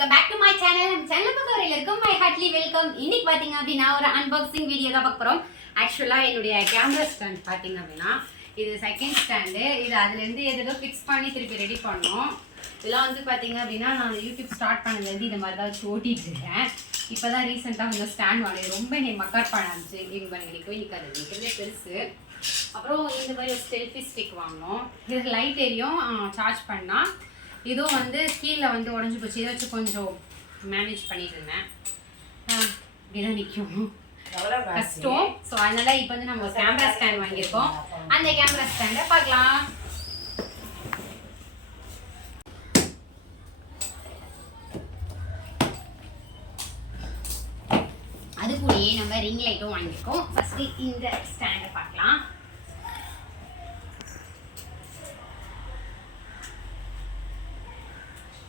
welcome back to my channel. நம்ம channel பக்கவரையிலக்கும் my heartily welcome. இன்னைக்கு பாத்தீங்க அப்படினா ஒரு unboxing வீடியோ தான் பார்க்க போறோம். ஆக்சுவலா என்னுடைய கேமரா ஸ்டாண்ட் பாத்தீங்க அப்படினா இது செகண்ட் ஸ்டாண்ட். இது அதுல இருந்து ஏதோ ஃபிக்ஸ் பண்ணி திருப்பி ரெடி பண்ணோம். இதெல்லாம் வந்து பாத்தீங்க அப்படினா நான் YouTube ஸ்டார்ட் பண்ணதுல இருந்து இந்த மாதிரி தான் வச்சு ஓட்டிட்டு இருக்கேன். இப்போதான் ரீசெண்டா இந்த ஸ்டாண்ட் வாங்கினேன். ரொம்ப என்னை மக்கர் பண்ண ஆரம்பிச்சு. இங்க எனக்கு நிக்கிறதே பெருசு. அப்புறம் இந்த மாதிரி ஒரு செல்ஃபி ஸ்டிக் வாங்கினோம். இது லைட் எரியும் சார்ஜ் பண்ணா. இதுவும் வந்து கீழே வந்து உடஞ்சி போச்சு. இதை வச்சு கொஞ்சம் மேனேஜ் பண்ணிட்டு இருந்தேன். இப்படிதான் நிற்கும், கஷ்டம். ஸோ அதனால இப்போ வந்து நம்ம கேமரா ஸ்டாண்ட் வாங்கியிருக்கோம். அந்த கேமரா ஸ்டாண்டை பார்க்கலாம். அது கூடயே நம்ம ரிங் லைட்டும் வாங்கியிருக்கோம். ஃபர்ஸ்ட் இந்த ஸ்டாண்டை பார்க்கலாம்.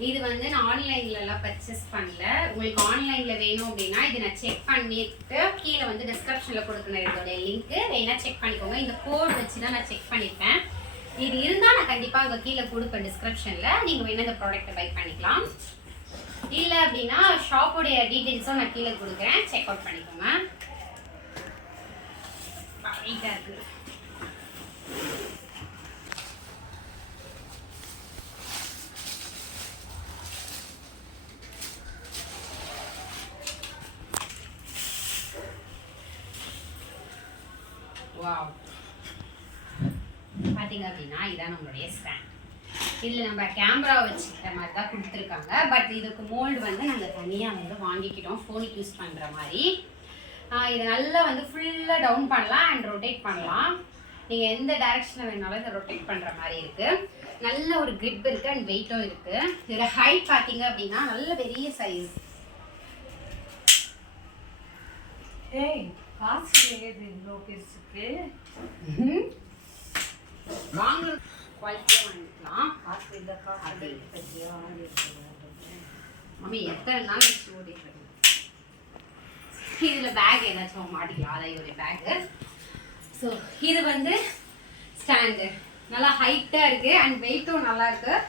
இது வந்து நான் ஆன்லைன்லலாம் பர்ச்சேஸ் பண்ணல. உங்களுக்கு ஆன்லைனில் வேணும் அப்படின்னா இது நான் செக் பண்ணிட்டு கீழே வந்து டிஸ்கிரிப்ஷனில் கொடுக்குறேன் இதோட லிங்க்கு. வேணா செக் பண்ணிக்கோங்க. இந்த கோட் வச்சு தான் நான் செக் பண்ணியிருப்பேன். இது இருந்தால் நான் கண்டிப்பாக அங்கே கீழே கொடுப்பேன் டிஸ்கிரிப்ஷனில். நீங்கள் வேணால் இந்த ப்ராடக்ட்டை பை பண்ணிக்கலாம். இல்லை அப்படின்னா ஷாப்புடைய டீட்டெயில்ஸும் நான் கீழே கொடுக்குறேன், செக் அவுட் பண்ணிக்கோங்க. வெயிட்டாக இருக்குது. வாவ், பார்த்தீங்க அப்படின்னா இதான் நம்மளுடைய ஸ்டாண்ட். இதில் நம்ம கேமரா வச்சுக்கிற மாதிரி தான் கொடுத்துருக்காங்க. பட் இதுக்கு மோல்டு வந்து நாங்கள் தனியாக வந்து வாங்கிக்கிட்டோம், ஃபோனுக்கு யூஸ் பண்ணுற மாதிரி. இதை நல்லா வந்து ஃபுல்லாக டவுன் பண்ணலாம் அண்ட் ரொட்டேட் பண்ணலாம். நீங்கள் எந்த டைரெக்ஷனில் வேணாலும் இதை ரொட்டேட் பண்ணுற மாதிரி இருக்குது. நல்ல ஒரு கிரிப் இருக்குது அண்ட் வெயிட்டும் இருக்குது. இதோட ஹைட் பார்த்தீங்க அப்படின்னா நல்ல பெரிய சைஸ். காசு ஏது இவ்வளோ பெருசுக்கு வாங்க குவாலிட்டியாக வாங்கிக்கலாம். காசு இல்லை, காசு பற்றியா மம்மி எத்தனை நாள் வச்சு ஓடிட்டு இதில் பேக் ஏதாச்சும் மாட்டிக்கலாம். அதான் இதோடைய பேக்கு. ஸோ இது வந்து ஸ்டாண்டு நல்லா ஹைட்டாக இருக்குது அண்ட் வெயிட்டும் நல்லா இருக்குது.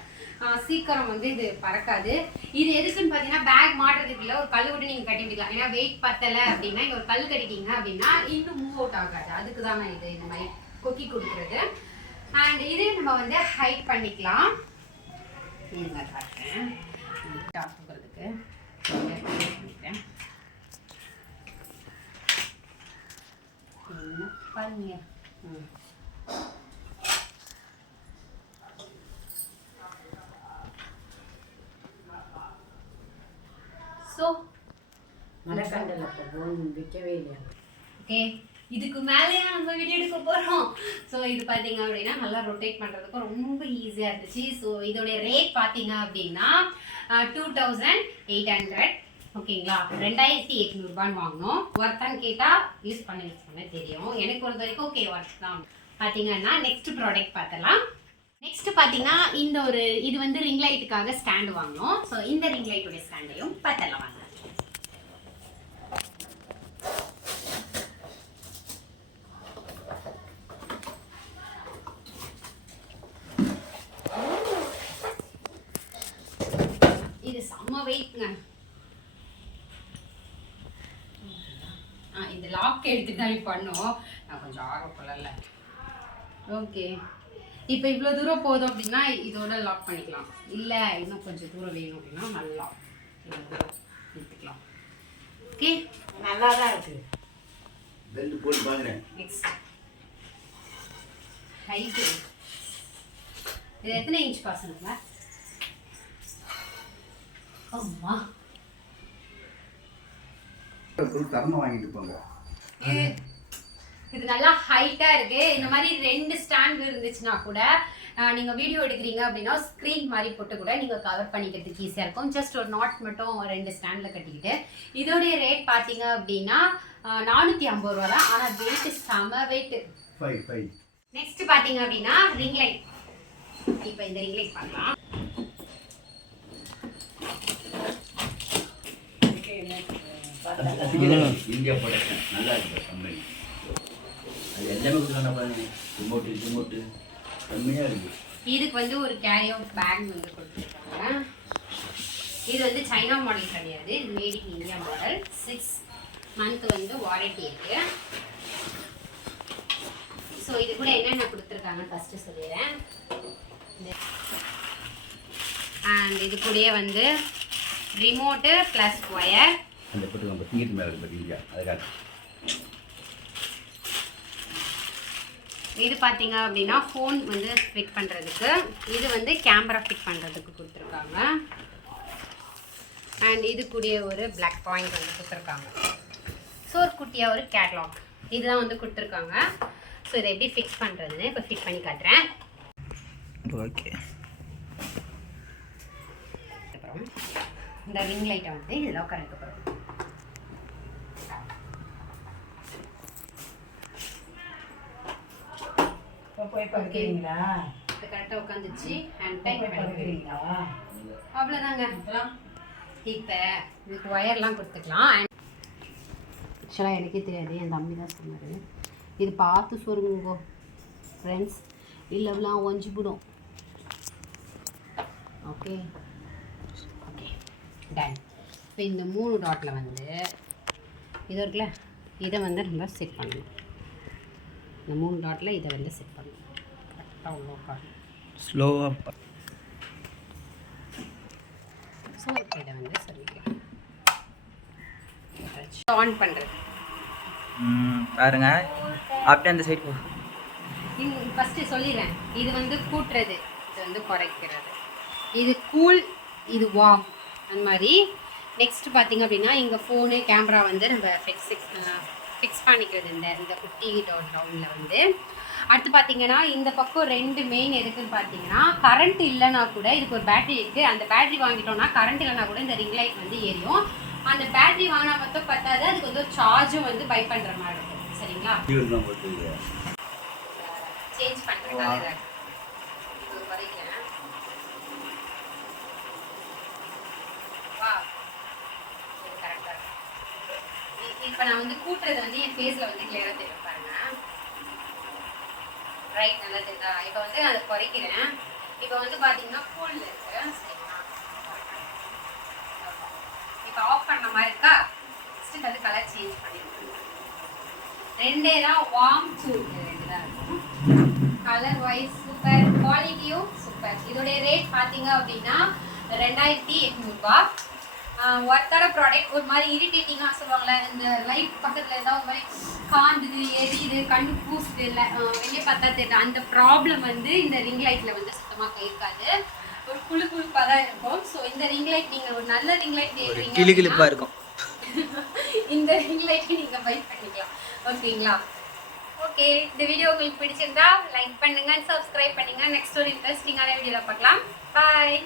சீக்கிரம் வந்து இது பறக்காது. இது எதுக்குன்னு பார்த்தீங்கன்னா பேக் மாட்டுறதுக்கு இல்லை, ஒரு கல் விட்டு நீங்கள் கட்டிக்கலாம். ஏன்னா வெயிட் பத்தலை அப்படின்னா இங்கே ஒரு கல் கட்டிட்டீங்க அப்படின்னா இன்னும் மூவ் அவுட் ஆகாது. அதுக்கு தான் இது இந்த மாதிரி கொக்கி கொடுக்குறது. அண்ட் இது நம்ம வந்து ஹைட் பண்ணிக்கலாம். இந்த காட்டுறேன் டாப் பண்ணுறதுக்கு பண்ணிக்கிறேன். என்ன பாருங்க. ஸோ மரக்கண்டல விற்கவே இல்லை. ஓகே, இதுக்கு மேலேயே நம்ம வீடியோ எடுக்க போகிறோம். ஸோ இது பார்த்தீங்க அப்படின்னா நல்லா ரொட்டேட் பண்ணுறதுக்கும் ரொம்ப ஈஸியாக இருந்துச்சு. ஸோ இதோடைய ரேட் பார்த்தீங்க அப்படின்னா 2800. ஓகேங்களா, 2800 வாங்கினோம். ஒர்த்தான்னு கேட்டால் யூஸ் பண்ண தெரியும். எனக்கு பொறுத்த வரைக்கும் ஓகே ஒர்க் தான். பார்த்தீங்கன்னா நெக்ஸ்ட் ப்ராடக்ட் பார்த்தலாம். நெக்ஸ்ட் பார்த்தீங்கன்னா இந்த ஒரு இது வந்து ரிங் லைட்டுக்காக ஸ்டாண்டு வாங்கினோம். ஸோ இந்த ரிங் லைட்டுடைய ஸ்டாண்டையும் பார்த்தலாம் வாங்க. இது செம்ம வெயிட்ங்க. இந்த லாக் எடுத்து தான் பண்ணோம். நான் கொஞ்சம் ஆர்வம் கொள்ளல. ஓகே, இப்போ இவ்வளோ தூரம் போதும் அப்படின்னா இதோட லாக் பண்ணிக்கலாம். இல்லை இன்னும் கொஞ்சம் தூரம் வேணும் அப்படின்னா நல்லா எடுத்துக்கலாம். ஓகே, நல்லா தான் இருக்கு. பெல்ட் போட்டு பாக்குறேன். Next height. இது எத்தனை இன்ச் பாசனுங்க? அம்மா தரமா வாங்கிட்டு போங்க. இது நல்லா ஹைட்டா இருக்கு. இந்த மாதிரி 2 ஸ்டாண்ட் இருந்துச்சுன்னா கூட நீங்க வீடியோ எடுக்கிறீங்க அப்படின்னா ஸ்க்ரீன் மாதிரி போட்டு கூட நீங்க கவர் பண்ணிக்கிறதுக்கு ஈஸியா இருக்கும். ஜஸ்ட் ஒரு நாட் மட்டும் 2 ஸ்டாண்ட்ல கட்டிக்கிட்டு. இதோடைய ரேட் பாத்தீங்க அப்படின்னா 450 ரூபா தான். ஆனா வெயிட் செம வெயிட். நெக்ஸ்ட் பாத்தீங்க அப்படின்னா ரிங் லைட். இப்போ இந்த ரிங் லைட் பார்க்கலாம். இந்தியா ப்ரொடக்ஷன் நல்லா இருக்கு கம்பெனி. அது எல்லாமே கொடுத்துருக்காங்க பாருங்க. ரிமோட்டு கம்மியாக இருக்குது. இதுக்கு வந்து ஒரு கேரி அவுட் பேக் வந்து கொடுத்துருக்காங்க. இது வந்து சைனா மாடல் கிடையாது, இது made in India model. 6 month வந்து வாரண்டி இருக்கு. ஸோ இது கூட என்னென்ன கொடுத்துருக்காங்கன்னு ஃபஸ்ட்டு சொல்லிடுறேன். அண்ட் இது கூடயே வந்து ரிமோட்டு ப்ளஸ் ஒயர். அந்த போட்டு நம்ம ஃபிங்கர் மேலே இருக்கு பார்த்தீங்களா, அதுக்காக. இது பார்த்தீங்க அப்படின்னா ஃபோன் வந்து ஃபிட் பண்ணுறதுக்கு, இது வந்து கேமரா ஃபிட் பண்ணுறதுக்கு கொடுத்துருக்காங்க. அண்ட் இது கூடிய ஒரு பிளாக் பாயிண்ட் வந்து கொடுத்துருக்காங்க. ஸோ ஒரு குட்டியாக ஒரு கேட்லாக் இதுதான் வந்து கொடுத்துருக்காங்க. ஸோ இதை எப்படி ஃபிக்ஸ் பண்ணுறதுன்னு இப்போ ஃபிட் பண்ணி காட்டுறேன். ஓகே. அப்புறம் இந்த ரிங் லைட்டை வந்து இதில் உட்காரக்கு போகிறோம். போய் படுக்கிறீங்களா? இது கரெக்டாக உட்காந்துச்சு. ஹேண்ட் டைட் போய் படுக்கிறீங்களா? அவ்வளோதாங்க. இப்போ இதுக்கு ஒயர்லாம் கொடுத்துக்கலாம். ஆக்சுவலாக எனக்கே தெரியாது, என் தம்பி தான் சொன்னார். இது பார்த்து சொருங்கோ ஃப்ரெண்ட்ஸ், இல்லைலாம் ஒஞ்சி போடும். Okay okay done. இப்போ இந்த 3 டாட்டில் வந்து இது இருக்குல்ல, இதை வந்து நம்ம செட் பண்ணணும். இந்த 3 டாட்டில் இதை வந்து செட் பண்ணணும். கரெக்டாக உள்ள உட்காரணும். ஸ்லோவாக. ஸோ இதை வந்து சொல்லிக்கலாம். ஆன் பண்ணுறது பாருங்க, அப்படியே அந்த சைடு போ. ஃபஸ்ட்டு சொல்லிடுறேன். இது வந்து கூட்டுறது, இது வந்து குறைக்கிறது. இது கூல், இது வார்ம், அந்த மாதிரி. நெக்ஸ்ட் பார்த்தீங்க அப்படின்னா இங்கே ஃபோனு கேமரா வந்து நம்ம ஃபிக்ஸ் பண்ணிக்கிறது இந்த குட்டி ரவுண்டில் வந்து. அடுத்து பார்த்தீங்கன்னா இந்த பக்கம் 2 மெயின் எதுக்குன்னு பார்த்தீங்கன்னா, கரண்ட் இல்லைனா கூட இதுக்கு ஒரு பேட்டரி இருக்குது. அந்த பேட்டரி வாங்கிட்டோம்னா கரண்ட் இல்லைனா கூட இந்த ரிங் லைட் வந்து எரியும். அந்த பேட்டரி வாங்கினா மட்டும் பத்தாது, அதுக்கு வந்து ஒரு சார்ஜும் வந்து பை பண்ணுற மாதிரி இருக்கும். சரிங்களா? சேஞ்ச் பண்ணுறேன். இப்போ நான் வந்து கூட்டுறது வந்து என் ஃபேஸில் வந்து கிளியராக தெரியும் பாருங்க. ரைட், நல்லா தெரியுதா? இப்போ வந்து அதை குறைக்கிறேன். இப்போ வந்து பார்த்தீங்கன்னா கூலில் இருக்கு. சரிங்களா? இப்போ ஆஃப் பண்ண மாதிரி இருக்கா? ஃபஸ்ட்டு வந்து கலர் சேஞ்ச் பண்ணிடுவோம். 2 தான் வார்ம் கூல், 2 தான் இருக்கும். கலர் வைஸ் சூப்பர், குவாலிட்டியும் சூப்பர். இதோடைய ரேட் பார்த்தீங்க அப்படின்னா 2800 ரூபாய். ஒர்த்தான ப்ராடக்ட். ஒரு மாதிரி இரிட்டேட்டிங்காக சொல்லுவாங்களே, இந்த லைட் பக்கத்தில் ஏதாவது ஒரு மாதிரி காந்துது, எரியுது, கண்ணு பூசுது, இல்லை வெளியே பார்த்தா தெரியல, அந்த ப்ராப்ளம் வந்து இந்த ரிங் லைட்டில் வந்து சுத்தமாக இருக்காது. ஒரு குழுப்பாக தான் இருக்கும். ஸோ இந்த ரிங் லைட் நீங்கள் ஒரு நல்ல ரிங் லைட் கிளிகிளிப்பாக இருக்கும். இந்த ரிங் லைட்டை நீங்கள் பை பண்ணிக்கலாம். ஓகேங்களா? ஓகே, இந்த வீடியோ உங்களுக்கு பிடிச்சிருந்தா லைக் பண்ணுங்கள், சப்ஸ்கிரைப் பண்ணுங்கள். நெக்ஸ்ட் ஒரு இன்ட்ரெஸ்டிங்கான வீடியோவில் பார்க்கலாம். பாய்.